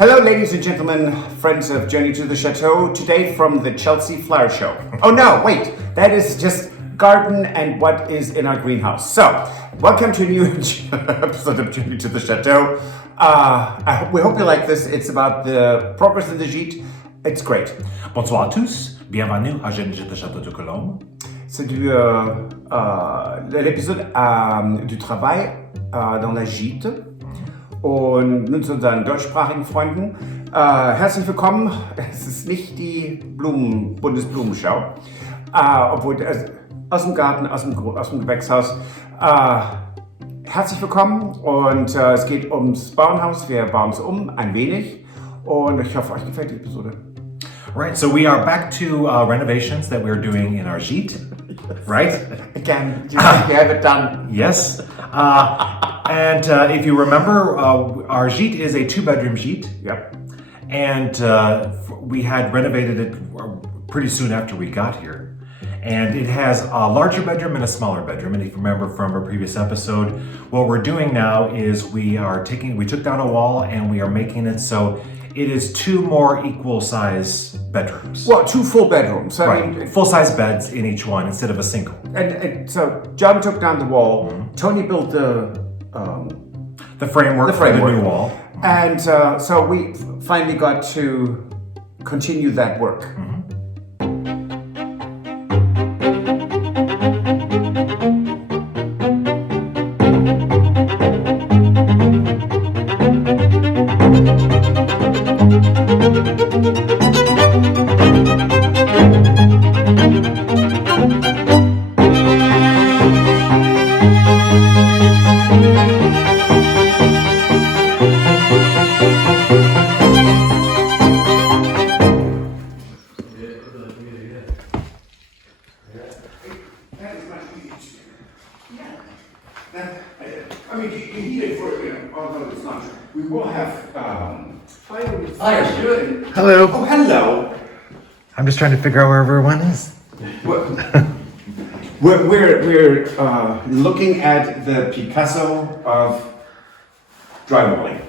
Hello, ladies and gentlemen, friends of Journey to the Chateau. Today from the Chelsea Flower Show. Oh no, wait, that is just garden and what is in our greenhouse. So, welcome to a new episode of Journey to the Chateau. We hope you like this. It's about the progress in the gîte. It's great. Bonsoir à tous, bienvenue à Journey to the Château de Cologne. C'est l'épisode du travail dans la gîte. Und nun zu unseren deutschsprachigen Freunden. Herzlich willkommen. Es ist nicht die Bundesblumenschau, obwohl aus dem Garten, aus dem Gewächshaus. Herzlich willkommen und es geht ums Bauernhaus. Wir bauen es ein wenig und ich hoffe, euch gefällt die Episode. Right, so we are back to renovations that we're doing in our gîte, right? Again, you have it done. Yes. And if you remember, our gîte is a 2-bedroom gîte. Yep. And we had renovated it pretty soon after we got here. And it has a larger bedroom and a smaller bedroom. And if you remember from our previous episode, what we're doing now is we took down a wall and we are making it so it is 2 more equal size bedrooms. Well, 2 full bedrooms. Right, full-size beds in each one instead of a single. And so John took down the wall. Mm-hmm. Tony built the framework for the new wall. And so we finally got to continue that work. Mm-hmm. Hello. Oh, hello. I'm just trying to figure out where everyone is. We're looking at the Picasso of drywalling.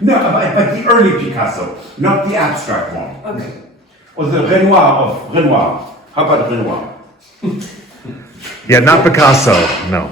No, but the early Picasso, not the abstract one. Okay. Or the Renoir of Renoir. How about Renoir? Yeah, not Picasso, no.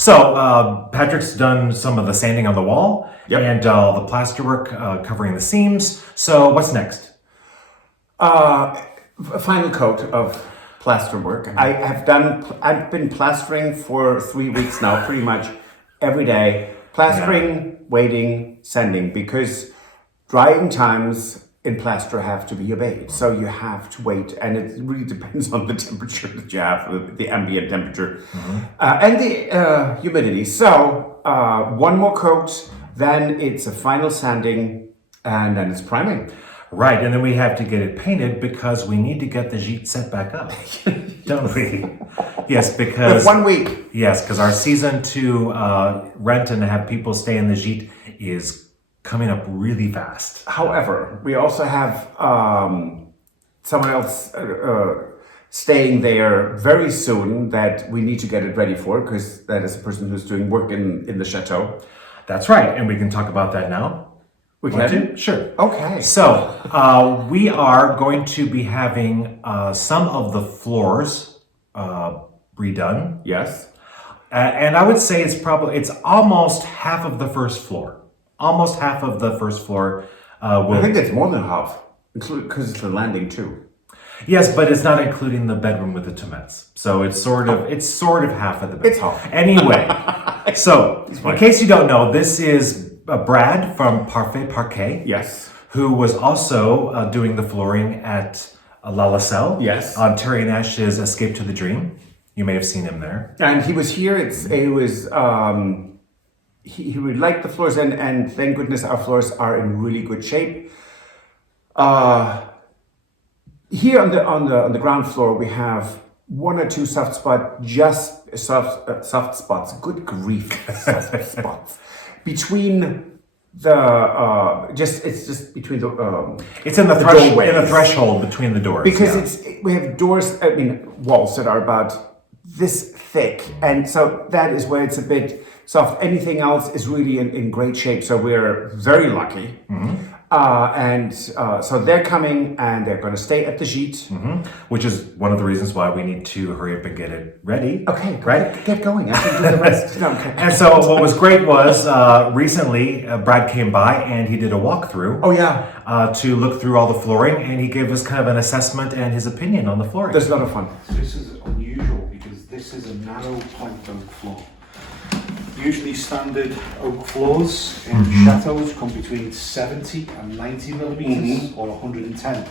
So Patrick's done some of the sanding on the wall and the plasterwork covering the seams. So what's next? A final coat of plaster work. I've been plastering for 3 weeks now, pretty much every day. Plastering, waiting, sanding, because drying times in plaster have to be obeyed. So you have to wait, and it really depends on the temperature that you have, the ambient temperature, and the humidity. So one more coat, then it's a final sanding, and then it's priming. Right, and then we have to get it painted because we need to get the gite set back up, don't we? Yes, because... 1 week. Yes, because our season to rent and have people stay in the gite is coming up really fast. However, we also have someone else staying there very soon that we need to get it ready for, because that is a person who's doing work in the chateau. That's right, and we can talk about that now. We can? Sure. Okay. So we are going to be having some of the floors redone. Yes. And I would say it's almost half of the first floor. Almost half of the first floor. I think it's more than half, because it's the landing too. Yes, but it's not including the bedroom with the toilettes. So it's sort of half of the bedroom. It's half. Anyway, so in case you don't know, this is Brad from Parfait Parquet. Yes. Who was also doing the flooring at La Lascelle. Yes. On Terry Nash's Escape to the Dream. You may have seen him there. And he was here. He really liked the floors, and thank goodness our floors are in really good shape. Here on the ground floor we have 1 or 2 soft spots. Good grief, soft spots between the it's just between the it's in the threshold between the doors, because we have doors, walls that are about this thick, and so that is where it's a bit soft. Anything else is really in great shape, so we're very lucky. So they're coming, and they're going to stay at the gite, which is one of the reasons why we need to hurry up and get it ready. Okay, right? Get going. I can do the rest. No, okay. And so what was great was recently Brad came by and he did a walkthrough. Oh yeah. To look through all the flooring, and he gave us kind of an assessment and his opinion on the flooring. There's a lot of fun. This is unusual because this is a narrow plank oak floor. Usually standard oak floors in chateaus come between 70 and 90 millimeters or 110,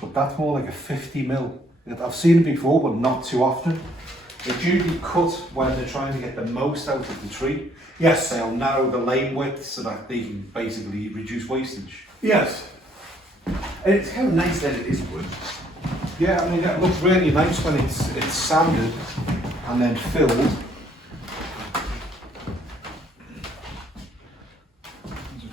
but that's more like a 50 mil. I've seen it before, but not too often. It's usually cut when they're trying to get the most out of the tree. Yes. They'll narrow the lane width so that they can basically reduce wastage. Yes. And it's kind of nice that it is wood. Yeah, I mean, it looks really nice when it's sanded and then filled.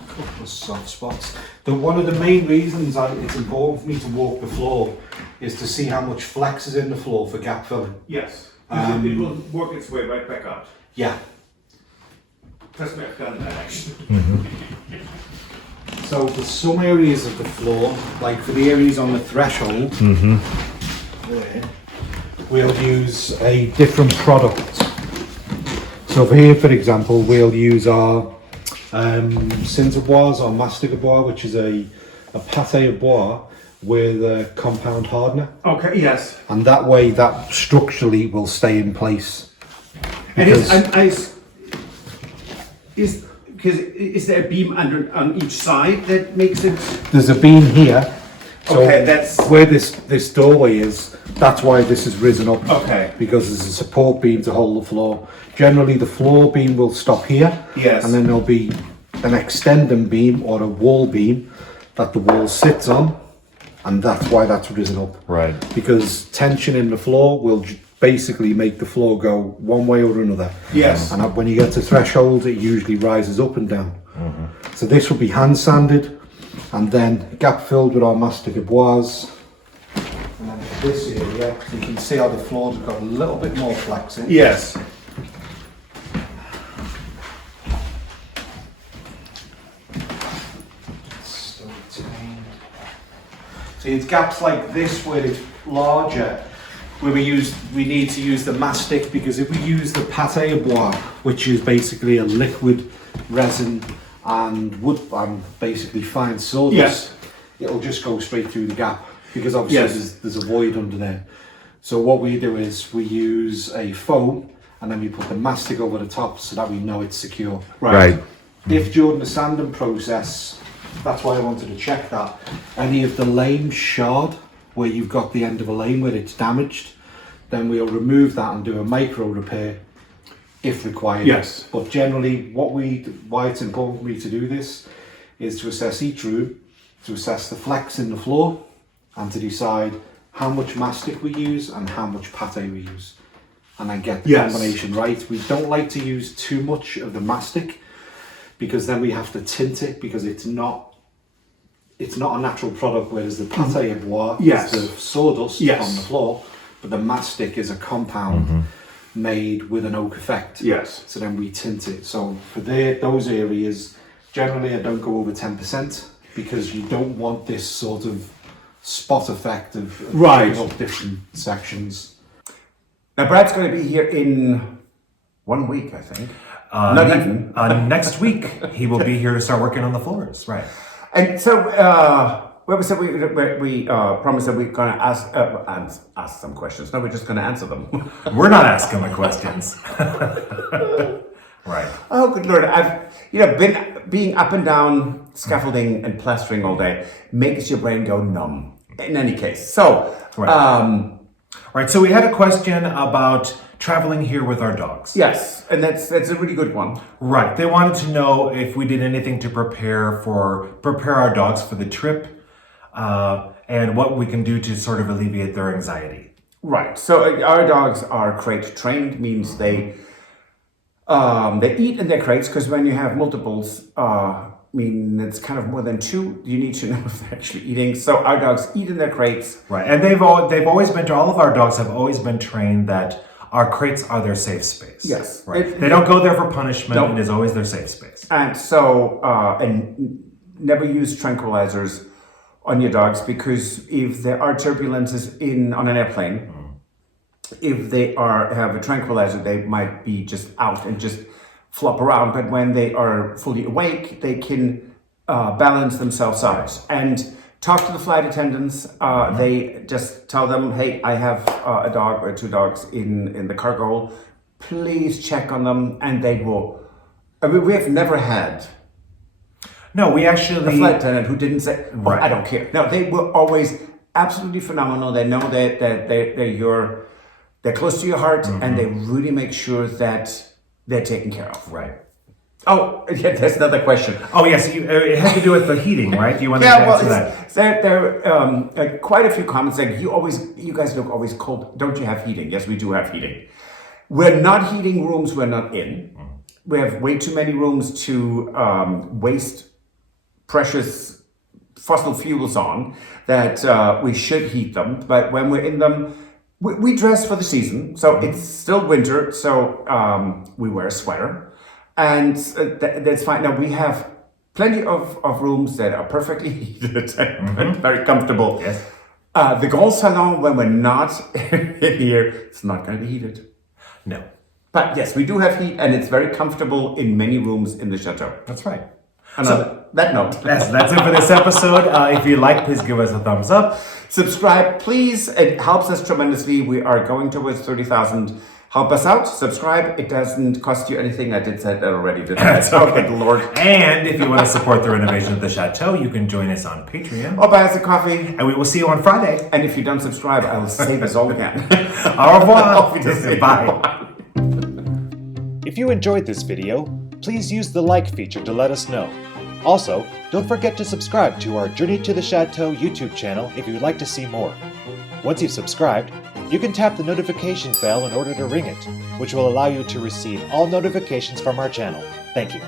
Couple of soft spots. One of the main reasons it's important for me to walk the floor is to see how much flex is in the floor for gap filling. Yes. It will work its way right back out. Yeah. Trust me, I've done that actually. So for some areas of the floor, like for the areas on the threshold, there, we'll use a different product. So for here, for example, we'll use our Cinderbois or Masticabois, which is a pate of bois with a compound hardener. Okay, yes. And that way, that structurally will stay in place. And is there a beam on each side that makes it? There's a beam here. So okay, that's where this doorway is. That's why this is risen up. Okay. Because there's a support beam to hold the floor. Generally, the floor beam will stop here. Yes. And then there'll be an extending beam or a wall beam that the wall sits on, and that's why that's risen up. Right. Because tension in the floor will basically make the floor go one way or another. Yes. And when you get to threshold, it usually rises up and down. So this will be hand sanded and then gap filled with our Masticabois. And then for this area, you can see how the floors have got a little bit more flex in. yes. See, it's gaps like this where it's larger where we need to use the mastic, because if we use the pâte à bois, which is basically a liquid resin and wood and basically fine sawdust, Yes. it'll just go straight through the gap, because obviously there's a void under there. So what we do is we use a foam and then we put the mastic over the top so that we know it's secure. Right. If during the sanding process, that's why I wanted to check that, any of the lame shard, where you've got the end of a lane where it's damaged, then we'll remove that and do a micro repair if required. Yes. But generally, why it's important for me to do this is to assess each room, to assess the flex in the floor, and to decide how much mastic we use and how much pâte we use, and then get the combination right. We don't like to use too much of the mastic, because then we have to tint it, because it's not a natural product, whereas the pâte à bois is the sawdust on the floor, but the mastic is a compound made with an oak effect. Yes. So then we tint it. So for those areas, generally I don't go over 10%, because you don't want this sort of spot effect of Right. up different sections. Now, Brad's going to be here in 1 week, I think. Not even. Next week, he will be here to start working on the floors. Right. And so, we promised that we're going to ask some questions. No, we're just going to answer them. We're not asking the questions. Right. Oh, good Lord. I've, been being up and down scaffolding and plastering all day makes your brain go numb. In any case. So, Right. So we had a question about traveling here with our dogs. yes, and that's a really good one. Right. They wanted to know if we did anything to prepare our dogs for the trip, and what we can do to sort of alleviate their anxiety. Right. So our dogs are crate trained, means they eat in their crates, because when you have multiples, it's kind of more than two, you need to know if they're actually eating. So our dogs eat in their crates. Right. And they've always been, all of our dogs have always been trained that our crates are their safe space. Yes. Right. They don't go there for punishment. Nope. It is always their safe space. And so, and never use tranquilizers on your dogs, because if there are turbulences on an airplane, if they have a tranquilizer, they might be just out and just flop around. But when they are fully awake, they can balance themselves out. And talk to the flight attendants. They just tell them, hey, I have a dog or two dogs in the cargo. Please check on them, and they will. I mean, we have never had a flight attendant who didn't say, I don't care. No, they were always absolutely phenomenal. They know that they're close to your heart, and they really make sure that they're taken care of. Right. Oh, yeah, there's another question. Oh, yes, it has to do with the heating, right? Do you want to answer that? There are quite a few comments saying, you guys look always cold. Don't you have heating? Yes, we do have heating. We're not heating rooms we're not in. We have way too many rooms to waste precious fossil fuels on, that we should heat them. But when we're in them, we dress for the season. So it's still winter, so we wear a sweater. And that's fine. Now we have plenty of rooms that are perfectly heated and very comfortable. Yes. The Grand Salon, when we're not here, it's not going to be heated. No. But yes, we do have heat, and it's very comfortable in many rooms in the chateau. That's right. And on that note, that's it for this episode. If you like, please give us a thumbs up. Subscribe, please. It helps us tremendously. We are going towards 30,000. Help us out. Subscribe. It doesn't cost you anything. I did say that already, didn't I? Oh, good Lord. And if you want to support the renovation of the chateau, you can join us on Patreon. Or buy us a coffee. And we will see you on Friday. And if you don't subscribe, I will say this all again. Au revoir. Bye. If you enjoyed this video, please use the like feature to let us know. Also, don't forget to subscribe to our Journey to the Chateau YouTube channel if you would like to see more. Once you've subscribed, you can tap the notification bell in order to ring it, which will allow you to receive all notifications from our channel. Thank you.